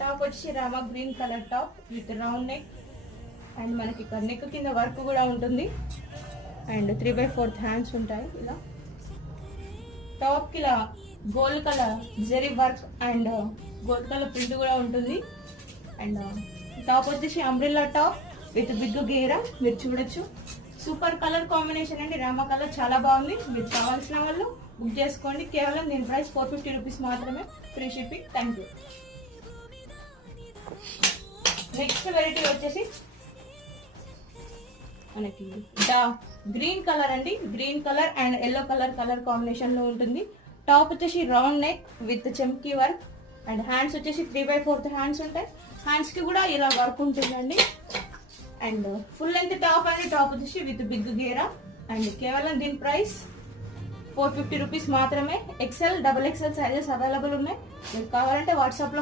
Top వచ్చి Rama green colour top with round neck and మనకి ఇక్కడ నెక్ కింద వర్క్ కూడా ఉంటుంది అండ్ 3/4 హ్యాండ్స్ ఉంటాయి. ఇలా టాప్ కి ఇలా gold colour zari work and gold colour print కూడా ఉంటుంది. అండ్ టాప్ వచ్చేసి umbrella top with big ghera మీరు చూడొచ్చు. సూపర్ కలర్ కాంబినేషన్ అండి, రామా కలర్ చాలా బాగుంది. మీరు కావాల్సిన వాళ్ళు బుక్ చేసుకోండి. కేవలం దీని ప్రైస్ 450 రూపీస్ మాత్రమే, free shipping. Thank you. Next variety వచ్చేసి మనకి గ్రీన్ కలర్ అండి, green colour and yellow colour combination లో ఉంటుంది. టాప్ వచ్చేసి రౌండ్ నెక్ విత్ చెంకీ వర్క్ అండ్ హ్యాండ్స్ వచ్చేసి 3/4 హ్యాండ్స్ ఉంటాయి. హ్యాండ్స్ కి కూడా ఇలా వర్క్ ఉంటుందండి. అండ్ ఫుల్ లెంత్ టాప్ అండి, టాప్ వచ్చేసి విత్ బిగ్ గేరా అండ్ కేవలం దీని ప్రైస్ 450 రూపీస్ మాత్రమే. XL, XXL సైజెస్ అవైలబుల్ ఉన్నాయి. మీకు కావాలంటే వాట్సాప్ లో